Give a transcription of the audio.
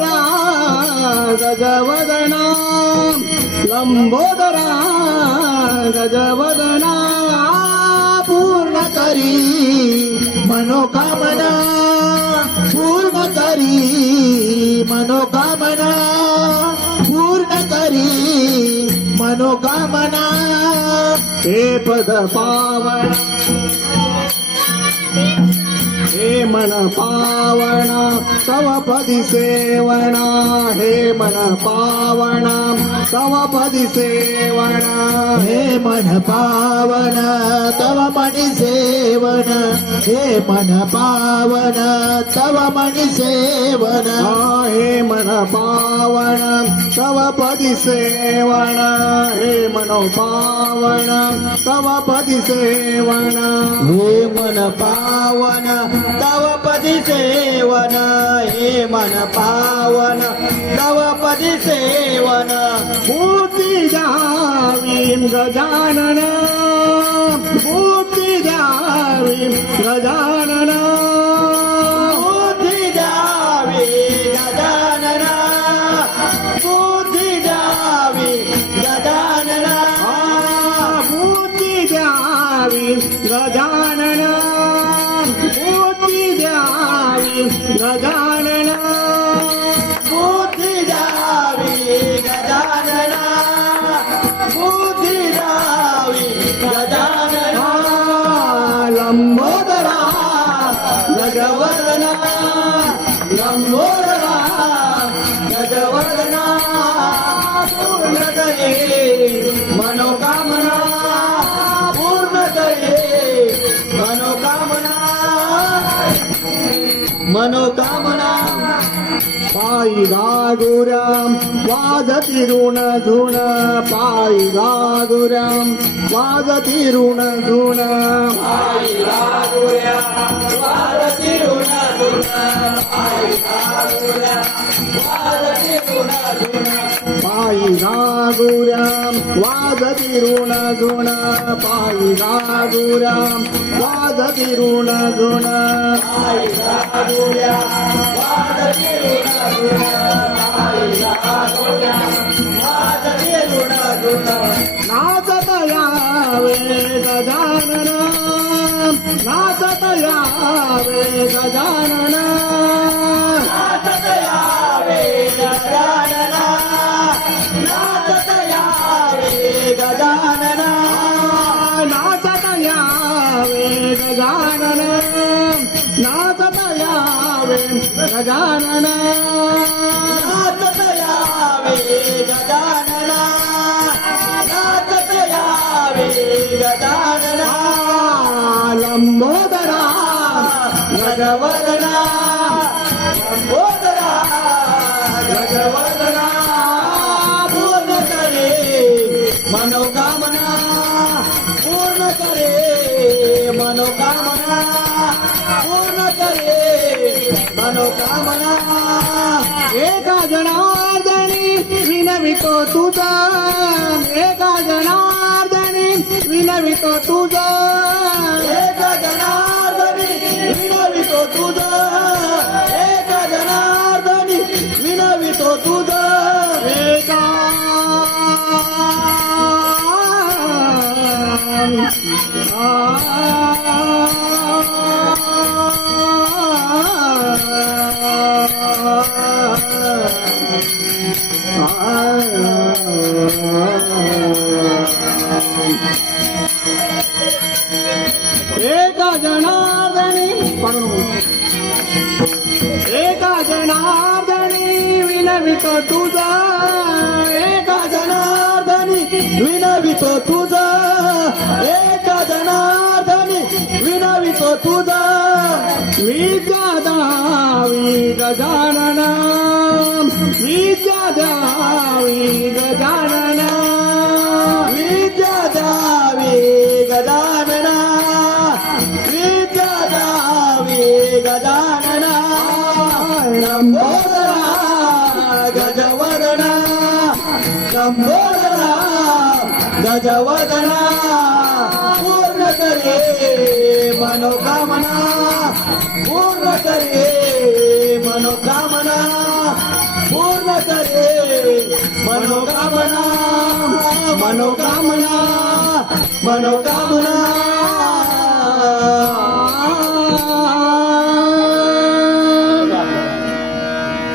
लंबोदरा गजवदना लंबोदरा गजवदना पूर्ण करी मनोकामना पूर्ण करी मनोकामना पूर्ण करी मनोकामना हे पद पावन हे मन पावना तव पदी सेवना हे मन पावना तव पदी सेवना हे मन पावना तव मणि सेवना हे मन पावना तव मणि सेवना हे मन पावना तव पदी सेवना हे मनो पावना तव पदी सेवना हे मन पावना तव पदी सेवन हे मन पावन तव पदी सेवन मूर्ती द्यावीं गजानन मूर्ती द्यावीं गजानन मूर्ती द्यावी गजानन मूर्ती द्यावी गजानन मूर्ती द्यावी गजानन मूर्ती द्यावी गजानन मूर्ती द्यावी गजानन मूर्ती द्यावी गजानन लंबोदरा गजवदना लंबोदरा गजवदना पूर्ण करे मनोकामना पूर्ण करे मनोकामना मनोकामना पायी गागुराम वाजती ऋण धुण पायी गागुराम वाजती ऋण धुण पायी गागुराम वाजती ऋण धुण पायी गागुराम वाजती ऋण धुण पायी गागुराम वाजती ऋण धुण पायी गागुराम वाजती ऋण धुण पायी गागुराम वाजती ऋण धुण पायी गागुराम वाजती ऋण धुण नाचत यावे गजानन नाचत यावे गजानन नाचत यावे गजानन नाचत यावे गजानन नाचत यावे गजानन नाचत यावे गजानन नाचत यावे गजानन नाचत यावे गजानन लंबोदरा गजवदना लंबोदरा गजवदना पूर्ण करे मनोकामना पूर्ण करे मनोकामना पूर्ण करे मनोकामना एका जनार्दनी विनवितो तुझा एका जनार्दनी विनवितो तुझा एका जनार्दनी विनवितो तुझा एका जनार्दनी विनवितो तुझा एका एका जनार्दनी एका जनार्दनी विनवितो तुझा एका जनार्दनी विनवितो तुझा एका जनार्दनी विनवितो तुझा विद्या द्यावी गजानन विद्या द्यावी गजानन विद्या द्यावी गजानन विद्या द्यावी गजानन लंबोदरा गजवदना लंबोदरा गजवदना पूर्ण करे मनोकामना पूर्ण करे मनोकामना पूर्ण करे मनोकामना मनोकामना मनोकामना